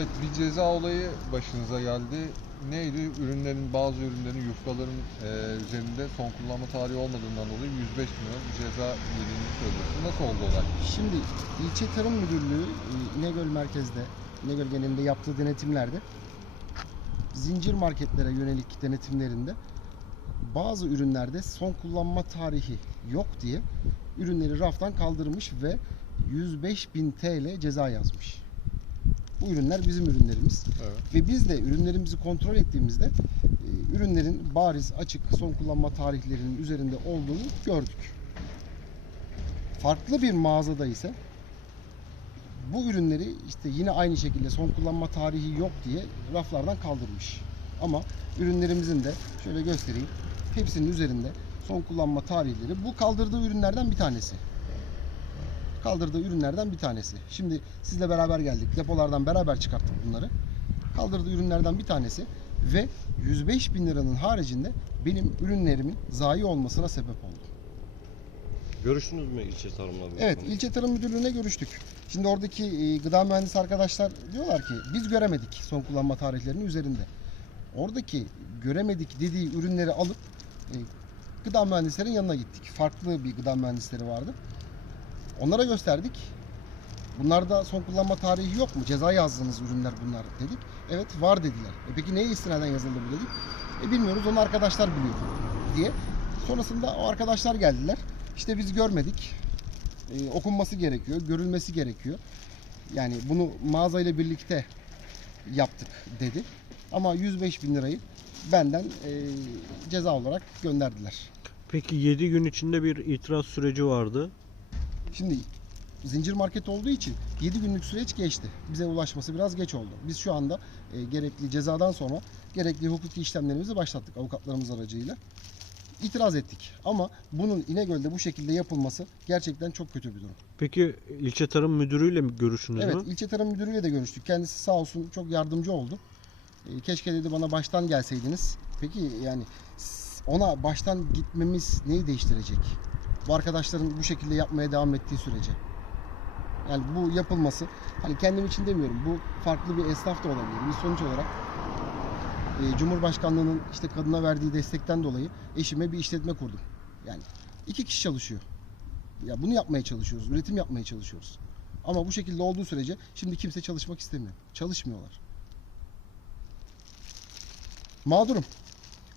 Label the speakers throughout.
Speaker 1: Evet bir ceza olayı başınıza geldi. Neydi? Ürünlerin bazı ürünlerin yufkaların e, üzerinde son kullanma tarihi olmadığından dolayı 105 milyon ceza yediğini söylüyorsun. Nasıl oldu olay?
Speaker 2: Şimdi ilçe tarım müdürlüğü e, İnegöl merkezde, İnegöl genelinde yaptığı denetimlerde zincir marketlere yönelik denetimlerinde bazı ürünlerde son kullanma tarihi yok diye ürünleri raftan kaldırmış ve 105 bin TL ceza yazmış. Bu ürünler bizim ürünlerimiz.
Speaker 1: Evet.
Speaker 2: Ve biz de ürünlerimizi kontrol ettiğimizde e, ürünlerin bariz açık son kullanma tarihlerinin üzerinde olduğunu gördük. Farklı bir mağazada ise bu ürünleri işte yine aynı şekilde son kullanma tarihi yok diye raflardan kaldırmış. Ama ürünlerimizin de şöyle göstereyim. Hepsinin üzerinde son kullanma tarihleri. Bu kaldırdığı ürünlerden bir tanesi. Kaldırdığı ürünlerden bir tanesi. Şimdi sizle beraber geldik. Depolardan beraber çıkarttık bunları. Kaldırdığı ürünlerden bir tanesi ve 105 bin liranın haricinde benim ürünlerimin zayi olmasına sebep oldu.
Speaker 3: Görüştünüz mü ilçe tarımla? bu
Speaker 2: Evet, ilçe tarım müdürlüğüne görüştük. Şimdi oradaki e, gıda mühendisi arkadaşlar diyorlar ki biz göremedik son kullanma tarihlerinin üzerinde. Oradaki göremedik dediği ürünleri alıp e, gıda mühendislerin yanına gittik. Farklı bir gıda mühendisleri vardı. Onlara gösterdik. Bunlarda son kullanma tarihi yok mu? Ceza yazdığınız ürünler bunlar dedik. Evet var dediler. E peki neye istinaden yazıldı bu dedik. E bilmiyoruz onu arkadaşlar biliyor diye. Sonrasında o arkadaşlar geldiler. İşte biz görmedik. E, okunması gerekiyor, görülmesi gerekiyor. Yani bunu mağazayla birlikte yaptık dedi. Ama 105 bin lirayı benden e, ceza olarak gönderdiler.
Speaker 4: Peki 7 gün içinde bir itiraz süreci vardı.
Speaker 2: Şimdi zincir market olduğu için 7 günlük süreç geçti. Bize ulaşması biraz geç oldu. Biz şu anda e, gerekli cezadan sonra gerekli hukuki işlemlerimizi başlattık avukatlarımız aracıyla. İtiraz ettik. Ama bunun İnegöl'de bu şekilde yapılması gerçekten çok kötü bir durum.
Speaker 4: Peki ilçe tarım müdürüyle mi görüştünüz
Speaker 2: Evet,
Speaker 4: mü?
Speaker 2: ilçe tarım müdürüyle de görüştük. Kendisi sağ olsun çok yardımcı oldu. E, Keşke dedi bana baştan gelseydiniz. Peki yani ona baştan gitmemiz neyi değiştirecek? Bu arkadaşların bu şekilde yapmaya devam ettiği sürece. Yani bu yapılması, hani kendim için demiyorum, bu farklı bir esnaf da olabilir. Biz sonuç olarak e, Cumhurbaşkanlığının işte kadına verdiği destekten dolayı eşime bir işletme kurdum. Yani iki kişi çalışıyor. Ya bunu yapmaya çalışıyoruz, üretim yapmaya çalışıyoruz. Ama bu şekilde olduğu sürece şimdi kimse çalışmak istemiyor. Çalışmıyorlar. Mağdurum.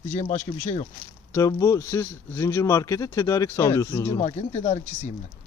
Speaker 2: Diyeceğim başka bir şey yok.
Speaker 4: Tabii bu siz zincir markete tedarik sağlıyorsunuz.
Speaker 2: Evet, zincir
Speaker 4: bunu.
Speaker 2: marketin tedarikçisiyim ben.